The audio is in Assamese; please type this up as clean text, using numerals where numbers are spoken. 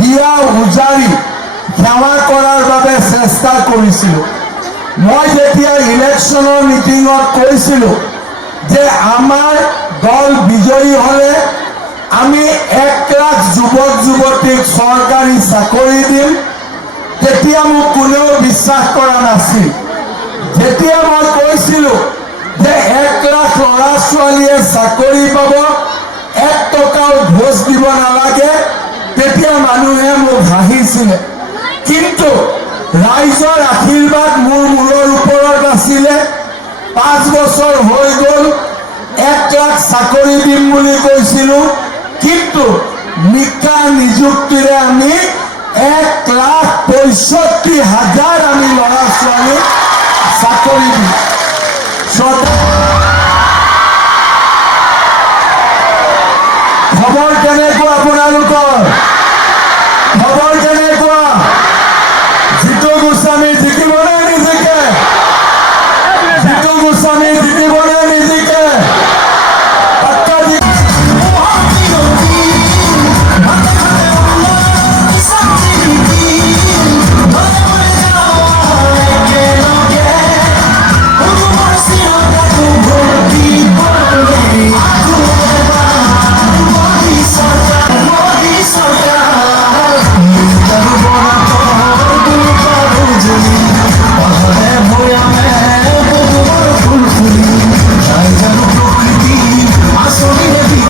হিয়া উজাৰি সেৱা কৰাৰ বাবে চেষ্টা কৰিছিলোঁ। মই যেতিয়া ইলেকশ্যনৰ মিটিঙত কৈছিলোঁ যে আমাৰ দল বিজয়ী হ'লে আমি 1 লাখ যুৱক যুৱতীক চৰকাৰী চাকৰি দিম, তেতিয়া মোক কোনেও বিশ্বাস কৰা নাছিল। যেতিয়া মই কৈছিলোঁ যে 1 লাখ ল'ৰা ছোৱালীয়ে চাকৰি পাব, 1 টকাও ঘোষ দিব নালাগে, তেতিয়া মানুহে মোক হাঁহিছিলে। কিন্তু ৰাইজৰ আশীৰ্বাদ মোৰ মূৰৰ ওপৰত আছিলে। 5 বছৰ হৈ গ'ল, 1 লাখ চাকৰি দিম বুলি কৈছিলোঁ, কিন্তু নিকা নিযুক্তিৰে আমি 1,65,000 আমি ল'ৰা ছোৱালীক চাকৰি দিম। খবৰ কেনেকুৱা আপোনালোকৰ? খবৰ